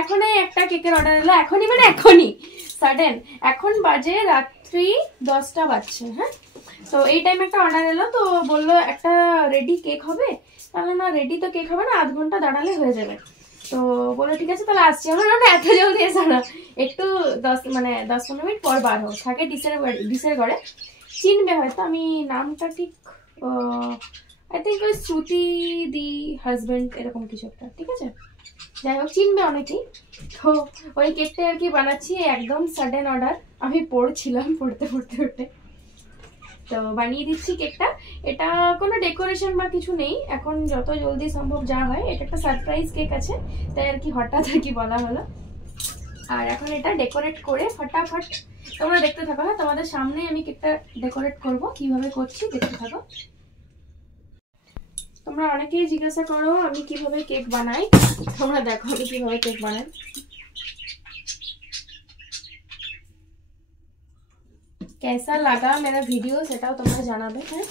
এখনই একটা কেকের অর্ডার এলো, এখনই মানে এখনই সাডেন, এখন বাজে রাত্রি 10টা বাজছে। হ্যাঁ, তো এই টাইমে একটা অর্ডার এলো, তো বললো একটা রেডি কেক হবে। তাহলে না রেডি তো কেক হবে না, আধ ঘন্টা দাঁড়ালে হয়ে যাবে। তো বলো ঠিক আছে তাহলে আসছি। আমার ওটা এত জলদি এসো না, একটু 10-15 মিনিট পর বার হোক। থাকে ডিসের ঘরে, চিনবে হয়তো, আমি নামটা ঠিক আই থিঙ্ক ওই শ্রুতি দি হাজবেন্ড এরকম কিছু একটা, ঠিক আছে? যাই হোক, চিনবে অনেকেই। তো ওই কেকটা আর কি বানাচ্ছি, একদম সাডেন অর্ডার। আমি পড়ছিলাম, পড়তে তো বানিয়ে দিচ্ছি কেকটা। এটা কোনো ডেকোরেশন বা কিছু নেই, এখন যত জলদি সম্ভব যা হয়। এটা একটা সারপ্রাইজ কেক আছে, তাই আর কি হঠাৎ আর কি বলা হলো। আর এখন এটা ডেকোরেট করে ফটাফট তোমরা দেখতে থাকো। হ্যাঁ, তোমাদের সামনে আমি কেকটা ডেকোরেট করব, কিভাবে করছি দেখতে থাকো। তোমরা অনেকেই জিজ্ঞাসা করো আমি কিভাবে কেক বানাই, তোমরা দেখো আমি কিভাবে কেক বানাই। कैसा लगा मेरा वीडियो সেটাও তোমরা জানাবে। হ্যাঁ,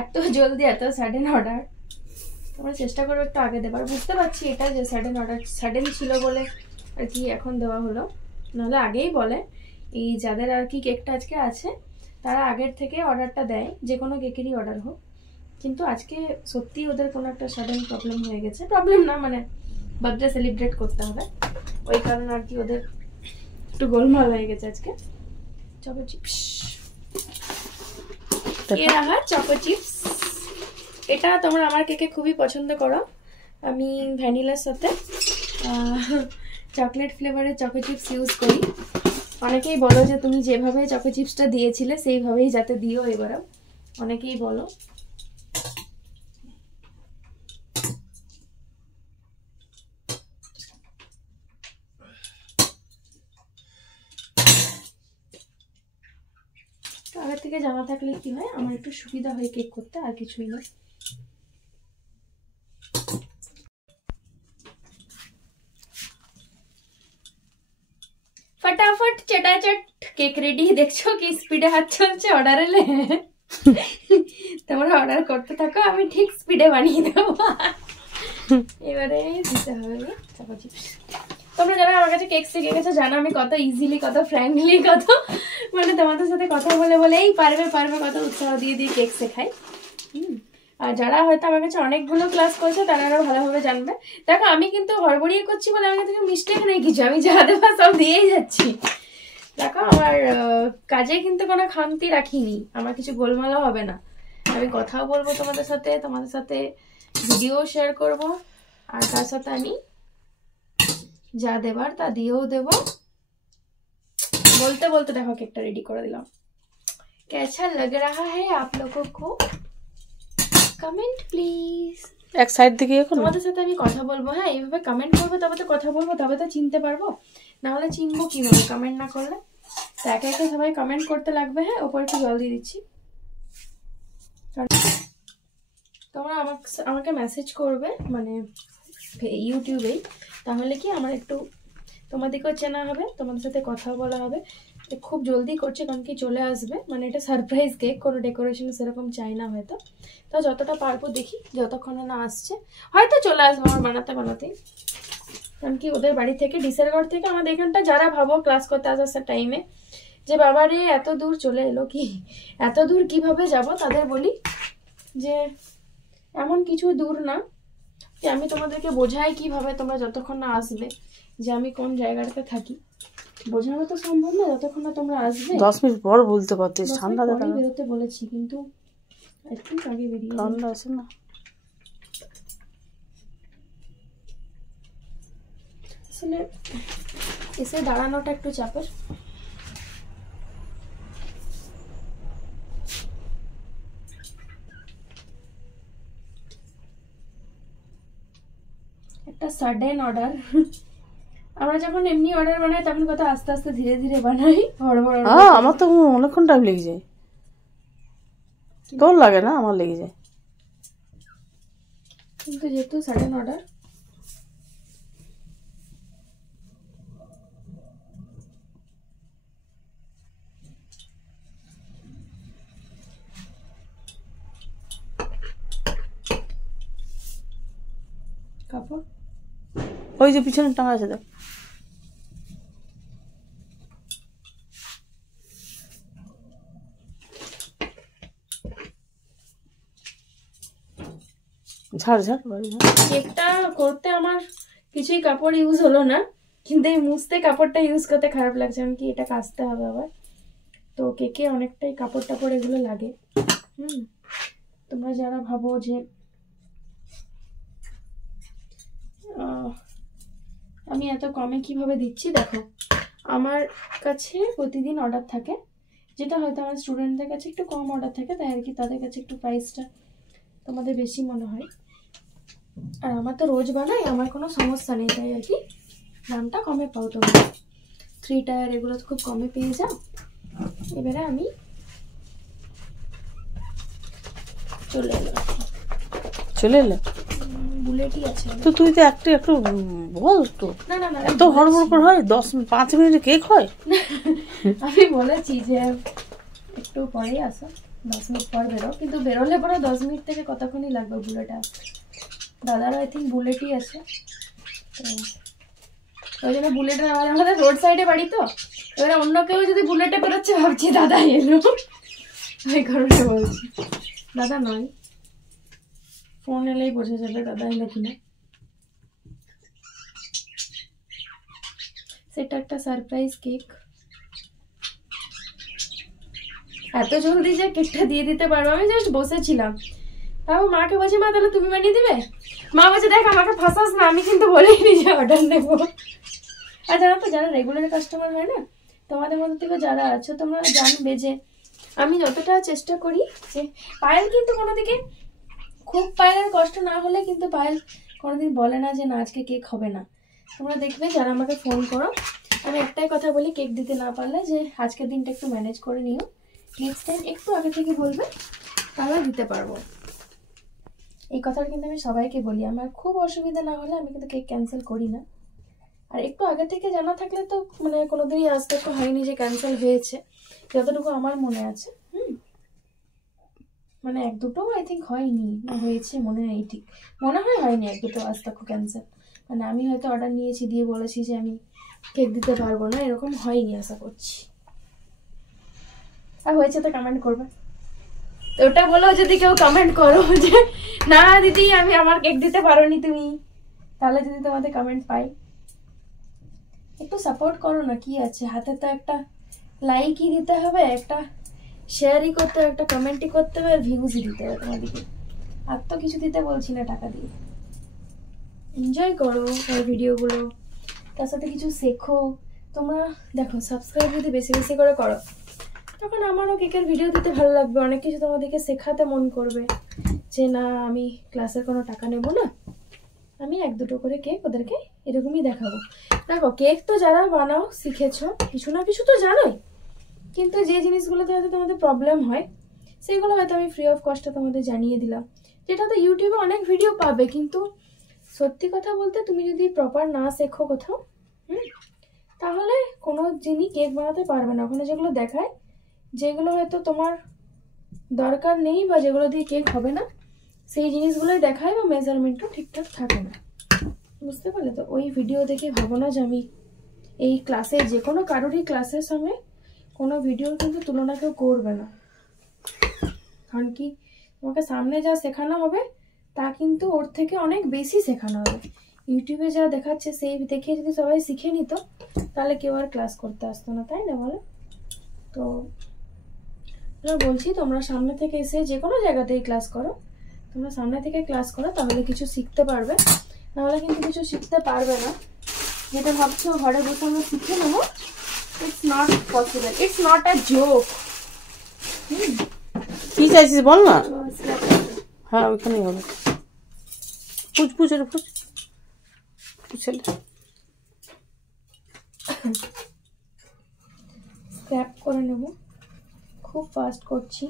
এত জলদি এত সাডেন অর্ডার, তোমরা চেষ্টা করো একটু আগে দেবার। বুঝতে পারছি এটা যে সাডেন অর্ডার, সাডেন ছিল বলে আর কি এখন দেওয়া হলো, নাহলে আগেই বলে। এই যাদের আর কি কেকটা আজকে আছে তারা আগের থেকে অর্ডারটা দেয়, যে কোনো কেকেরই অর্ডার হোক। কিন্তু আজকে সত্যি ওদের কোনো একটা সাডেন প্রবলেম হয়ে গেছে, প্রবলেম না মানে বার্থডে সেলিব্রেট করতে হবে, ওই কারণে আর কি ওদের একটু গোলমাল হয়ে গেছে আজকে। চকো চিপস, চকো চিপস এটা তোমরা আমার কেকে খুবই পছন্দ করো। আমি ভ্যানিলার সাথে চকলেট ফ্লেভারের চকো চিপস ইউজ করি। অনেকেই বলো যে তুমি যেভাবে চকো চিপসটা দিয়েছিলে সেইভাবেই যাতে দিও এবারও, অনেকেই বলো। আগে থেকে জানা থাকলে কি হয়, আমার একটু সুবিধা হয় কেক করতে, আর কিছুই না। फटाफट चटाचट केक रेडी। দেখছো কি স্পিডে হাত চলছে অর্ডার এলে। তোমরা অর্ডার করতে থাকো, আমি ঠিক স্পিডে বানিয়ে দেবো। এবারে দিতে হবে চকো চিপস। তোমরা যারা আমার কাছে কেক শিখে গেছো জানো আমি কত ইজিলি, কত ফ্র্যাঙ্কলি, কত মানে তোমাদের সাথে কথা বলে বলেই পারবে কত উৎসাহ দিয়ে দিয়ে কেক শেখাই। আর যারা হয়তো আমার কাছে অনেকগুলো ক্লাস করেছে তারা আরো ভালোভাবে জানবে। দেখো আমি কিন্তু হড়বড়িয়ে করছি বলে আমার কাছে মিস্টেক নেই কিছু, আমি যা দেবো সব দিয়েই যাচ্ছি। দেখো আমার কাজে কিন্তু কোনো খামতি রাখিনি, আমার কিছু গোলমালও হবে না। আমি কথাও বলবো তোমাদের সাথে ভিডিও শেয়ার করব, আর তার সাথে আমি যা দেবার তা দিয়েও দেব। বলতে বলতে দেখো কেকটা রেডি করে দিলাম। कैसा लग रहा है आप लोगों को? Comment please. এক সাইড থেকে এখন তোমাদের সাথে আমি কথা বলবো। হ্যাঁ, এইভাবে কমেন্ট করবো তবে তো কথা বলবো, তবে তো চিনতে পারবো, না হলে চিনবো কিভাবে কমেন্ট না করলে? তো একে একে সবাই কমেন্ট করতে লাগবে। হ্যাঁ, ওপরে একটু জল দিয়ে দিচ্ছি। তোমরা আমাকে মেসেজ করবে মানে ইউটিউবেই, তাহলে কি আমার একটু তোমাদেরকেও চেনা হবে, তোমাদের সাথে কথাও বলা হবে। খুব জলদি করছে কারণ কি চলে আসবে, মানে এটা সারপ্রাইজ কেক, কোনো ডেকোরেশন সেরকম চাই না হয়তো। তো যতটা পারবো দেখি, যতক্ষণে না আসছে হয়তো চলে আসবো আমার বানাতেই। কারণ কি ওদের বাড়ি থেকে ডিসের ঘর থেকে আমাদের এখানটা যারা ভাবো ক্লাস করতে আসার টাইমে যে বাবা রে এত দূর চলে এলো, কি এত দূর কিভাবে যাব, তাদের বলি যে এমন কিছু দূর না, যে আমি তোমাদেরকে বোঝাই কিভাবে তোমরা যতক্ষণ না আসবে যে আমি কোন জায়গাটাতে থাকি। বোঝানো তো সম্ভব না যতক্ষণ না তোমরা আসবে। 10 মিনিট পর বলতে পারতিস, ঠান্ডা পরে বেরোতে বলেছি কিন্তু একটু আগে বেরিয়ে ঠান্ডা আছে না। আসলে এসে দাঁড়ানোটা একটু চাপের। একটা সাডেন অর্ডার, আমরা যখন এমনি অর্ডার বানাই তখন কত আস্তে আস্তে ধীরে ধীরে বানাই, হড়বড়। হ্যাঁ, আমার তো অনেকক্ষণ টাইম লেগে যায়, তোর লাগে না, আমার লেগে যায়। কিন্তু যেহেতু সাডেন অর্ডার কাপড় ওই যে পিছনে টাঙা আছে দেখ। ঝাড় ঝাড় বাড়ি ঝাড়। কেকটা করতে আমার কিছুই কাপড় ইউজ হলো না, কিন্তু এই মুছতে কাপড়টা ইউজ করতে খারাপ লাগছে, কারণ কি এটা কাচতে হবে আবার। তো কেকে অনেকটাই কাপড় টাপড় এগুলো লাগে। তোমরা যারা ভাবো যে আমি এত কমে কিভাবে দিচ্ছি, দেখো আমার কাছে প্রতিদিন অর্ডার থাকে, যেটা হয়তো আমার স্টুডেন্টদের কাছে একটু কম অর্ডার থাকে, তাই আর কি তাদের কাছে একটু প্রাইসটা তোমাদের বেশি মনে হয়। আর আমার তো রোজ বানাই, আমার কোনো সমস্যা নেই, তাই আর কি দামটা কমে পাও তোমরা। 3 টায়ার এগুলো তো খুব কমে পেয়ে যাও। এবারে আমি চলে এলাম। চলে এলে বুলেটই আছে। তো তুই তো একটু একটু বল তো, না না না, এত হড়বড় করে হয়? 5 মিনিটে কেক হয়? আমি বলেছি যে একটু পরেই আসো, 10 মিনিট পর বেরো, কিন্তু বেরোলে পরে 10 মিনিট থেকে কতক্ষণই লাগবে বুলেট আসতে। দাদার আই থিঙ্ক বুলেটই আছে, তো ওই জন্য বুলেটে আমাদের রোড সাইডে বাড়ি, তো এবারে অন্য কেউ যদি বুলেটে বেরোচ্ছে ভাবছি দাদা এলো, ওই কারণে বলছি। দাদা নয়, ফোন এলেই বোঝা যাবে দাদা এলো কিনা। সেটা একটা সারপ্রাইজ কেক। এত জলদি যে কেকটা দিয়ে দিতে পারবো, আমি জাস্ট বসেছিলাম, তাও মাকে বলছি মা তাহলে তুমি বানিয়ে দিবে। মা বলছে দেখ আমাকে ফাঁসাস না, আমি কিন্তু বলেইনি যে অর্ডার নেবো। আর জানো তো, যারা রেগুলার কাস্টমার হয় না, তোমাদের মধ্যে থেকে যারা আছো তোমরা জানবে যে আমি যতটা চেষ্টা করি, যে পায়েল কিন্তু কোনো দিকে খুব পায়েলের কষ্ট না হলে কিন্তু পায়েল কোনোদিন বলে না যে না আজকে কেক হবে না। তোমরা দেখবে যারা আমাকে ফোন করো, আমি একটাই কথা বলি, কেক দিতে না পারলে যে আজকের দিনটা একটু ম্যানেজ করে নিও, নেক্সট টাইম একটু আগে থেকে বলবে, তাহলে দিতে পারবো। এই কথাটা কিন্তু আমি সবাইকে বলি, আমার খুব অসুবিধা না হলে আমি কিন্তু কেক ক্যান্সেল করি না। আর একটু আগে থেকে জানা থাকলে তো মানে কোনোদিনই আজ তক হয়নি যে ক্যান্সেল হয়েছে, যতটুকু আমার মনে আছে। মানে 1-2 আই থিঙ্ক হয়নি, না হয়েছে মনে নেই, ঠিক মনে হয় হয়নি 1-2 আজ তক ক্যান্সেল। মানে আমি হয়তো অর্ডার নিয়েছি, দিয়ে বলেছি যে আমি কেক দিতে পারবো না, এরকম হয়নি আশা করছি। আর হয়েছে তো কমেন্ট করবে, তো ওটা বলো যদি কেউ কমেন্ট করো যে না দিদি আমি আমার কেক দিতে পারোনি তুমি, তাহলে যদি তোমাদের কমেন্ট পাই একটু সাপোর্ট করো না, কি আছে হাতে, তো একটা লাইকই দিতে হবে, একটা শেয়ারই করতে হবে, একটা কমেন্টই করতে হবে, আর ভিউজই দিতে হবে তোমাদেরকে। আর তো কিছু দিতে বলছি না টাকা দিয়ে। এনজয় করো ওই ভিডিওগুলো, তার সাথে কিছু শেখো। তোমরা দেখো সাবস্ক্রাইব যদি বেশি বেশি করে করো, তখন আমারও কেকের ভিডিও দিতে ভালো লাগবে, অনেক কিছু তোমাদেরকে শেখাতে মন করবে, যে না আমি ক্লাসের কোনো টাকা নেব না, আমি 1-2 করে কেক ওদেরকে এরকমই দেখাবো। দেখো কেক তো যারা বানাও শিখেছো, কিছু না কিছু তো জানোই, কিন্তু যে জিনিসগুলোতে হয়তো তোমাদের প্রবলেম হয়, সেগুলো হয়তো আমি ফ্রি অফ কস্টে তোমাদের জানিয়ে দিলাম, যেটা তো ইউটিউবে অনেক ভিডিও পাবে, কিন্তু সত্যি কথা বলতে তুমি যদি প্রপার না শেখো কোথাও, তাহলে কোনো জিনিস কেক বানাতে পারবে না। ওখানে যেগুলো দেখায়, যেগুলো হয়তো তোমার দরকার নেই বা যেগুলো দিয়ে কেক হবে না, সেই জিনিসগুলোই দেখায়, বা মেজারমেন্টও ঠিকঠাক থাকে না, বুঝতে পারলে? তো ওই ভিডিও দেখে ভাবো না যে আমি এই ক্লাসে, যে কোনো কারোরই ক্লাসের সঙ্গে কোনো ভিডিওর কিন্তু তুলনা কেউ করবে না, কারণ কি তোমাকে সামনে যা শেখানো হবে তা কিন্তু ওর থেকে অনেক বেশি শেখানো হবে। ইউটিউবে যা দেখাচ্ছে সেই দেখে যদি সবাই শিখে নিত, তাহলে কেউ আর ক্লাস করতে আসতো না, তাই না বলো? তো বলছি তোমরা সামনে থেকে এসে যে কোনো জায়গাতেই ক্লাস করো, তোমরা সামনে থেকে ক্লাস করো, তাহলে কিছু শিখতে পারবে, নাহলে কিন্তু কিছু শিখতে পারবে না। যেটা ভাবছো ঘরে বসে আমরা শিখে নেবো, it's not possible, it's not a joke. কি চাইছিস বল না। হ্যাঁ ওইখানেই হবে, পুছ পুছ রে পুছ পুছলে স্ক্র্যাপ করে নেব, খুব ফাস্ট করছি।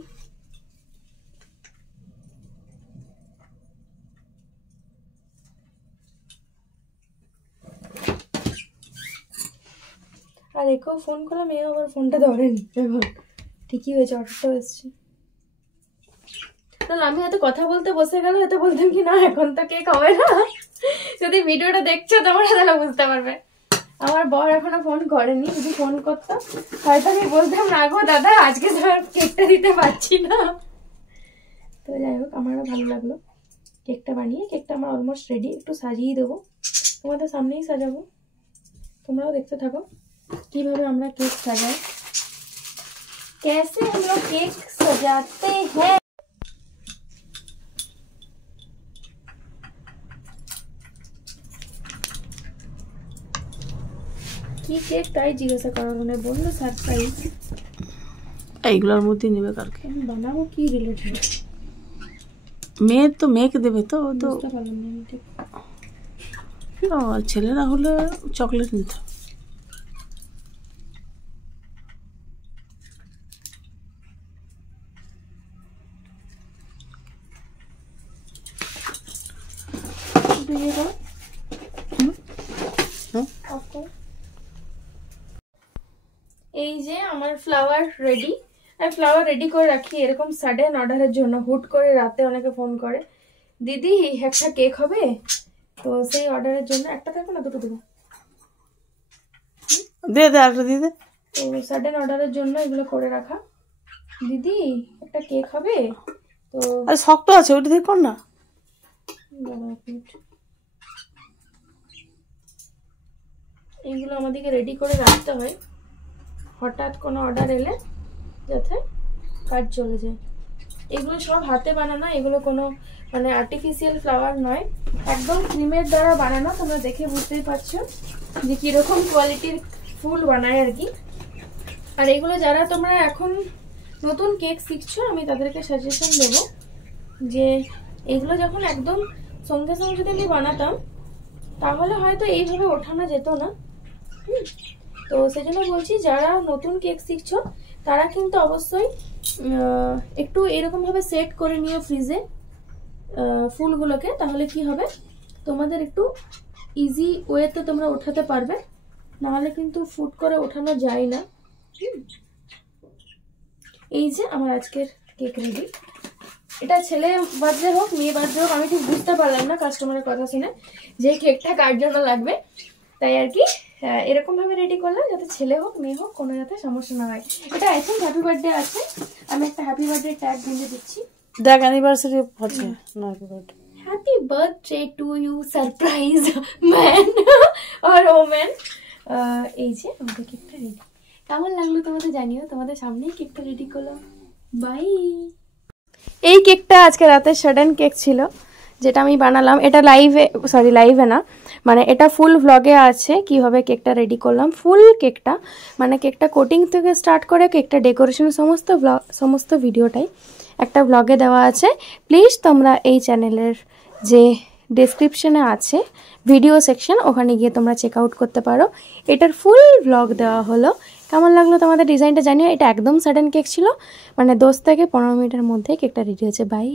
আর একেও ফোন করলাম, এও আবার ফোনটা ধরেনি, এখন ঠিকই হয়েছে, অর্ডারটাও এসছে। তাহলে আমি হয়তো কথা বলতে বসে গেলে হয়তো বলতাম কি না এখন তো কেক হবে না, যদি ভিডিওটা দেখছো তোমরা তাহলে বুঝতে পারবে। আমার বর এখনো ফোন করেনি, যদি ফোন করতো হয়তো আমি বলতাম না গো দাদা আজকে তোমার কেকটা দিতে পারছি না। তো যাই হোক আমারও ভালো লাগলো কেকটা বানিয়ে। কেকটা আমার অলমোস্ট রেডি, একটু সাজিয়ে দেবো, তোমাদের সামনেই সাজাবো, তোমরাও দেখতে থাকো কিভাবে আমরা কেক সাজাই, कैसे हम लोग केक सजाते हैं। কি কেক তাই জিজ্ঞাসা করার মানে বললো সারপ্রাইজ। এইগুলোর মধ্যে নেবে কালকে বানাবো কি রিলেটেড? মেয়ের তো মেয়েকে দেবে তো, ও তো বুঝতে পারলাম না আমি ঠিক। আর ছেলেরা হলে চকলেট নিতে হবে। দিয়ে দাও। এই যে আমার ফ্লাওয়ার রেডি। আমি ফ্লাওয়ার রেডি করে রাখি এরকম সাডেন অর্ডারের জন্য। হুট করে রাতে অনেকে ফোন করে দিদি একটা কেক হবে, তো সেই অর্ডারের জন্য একটা থাকবে না দুটো দেবো, দে দে একটা দিয়ে দে। তো সাডেন অর্ডারের জন্য এগুলো করে রাখা। দিদি একটা কেক হবে, তো আরে শক্ত আছে ওইটা দিয়ে কর না। এইগুলো আমাদেরকে রেডি করে রাখতে হয়, হঠাৎ কোনো অর্ডার এলে যাতে কাজ চলে যায়। এগুলো সব হাতে বানানো, এগুলো কোনো মানে আর্টিফিশিয়াল ফ্লাওয়ার নয়, একদম ক্রিমের দ্বারা বানানো। তোমরা দেখে বুঝতেই পারছো যে কিরকম কোয়ালিটির ফুল বানায় আর কি। আর এগুলো যারা তোমরা এখন নতুন কেক শিখছো আমি তাদেরকে সাজেশন দেব যে এগুলো যখন একদম সঙ্গে সঙ্গে যদি আমি বানাতাম তাহলে হয়তো এইভাবে ওঠানো যেত না। তো সেজন্য বলছি যারা নতুন কেক শিখছো তারা কিন্তু অবশ্যই একটু এরকম ভাবে সেট করে নিও ফ্রিজে ফুলগুলোকে, তাহলে কি হবে তোমাদের একটু ইজি ওয়েতে তোমরা ওঠাতে পারবে, নাহলে কিন্তু ফুট করে ওঠানো যায় না। এই যে আমার আজকের কেক রেডি। এটা ছেলে বার্থডে হোক মেয়ে বার্থডে হোক আমি ঠিক বুঝতে পারলাম না কাস্টমারের কথা শুনে যে কেকটা কার জন্য লাগবে, তাই আর কি এরকম ভাবে রেডি করলাম যাতে ছেলে হোক মেয়ে হোক কোনো যাতে সমস্যা না হয়। এটা এখন হ্যাপি বার্থডে আছে, আমি একটা হ্যাপি বার্থডে ট্যাগ গুঁজে দিচ্ছি। দেখ অ্যানিভার্সারি আছে না, happy birthday. Happy birthday to you surprise man আর ওম্যান। এই যে আমাদের কেকটা রেডি। কেমন লাগলো তোমাদের জানিও, তোমাদের সামনেই কেকটা রেডি করলাম। বাই। এই কেকটা আজকে রাতের সাডেন কেক ছিল যেটা আমি বানালাম। এটা লাইভে না, মানে এটা ফুল ভ্লগে আছে কিভাবে কেকটা রেডি করলাম। ফুল কেকটা মানে কেকটা কোটিং থেকে স্টার্ট করে কেকটা ডেকোরেশন সমস্ত ভিডিওটাই একটা ভ্লগে দেওয়া আছে। প্লিজ তোমরা এই চ্যানেলের যে ডেসক্রিপশনে আছে ভিডিও সেকশন, ওখানে গিয়ে তোমরা চেক আউট করতে পারো। এটার ফুল ভ্লগ দেওয়া হলো। কেমন লাগলো তোমাদের ডিজাইনটা জানিও। এটা একদম সাডেন কেক ছিল, মানে 10 থেকে 15 মিনিটের মধ্যে কেকটা রেডি হয়েছে। বাই।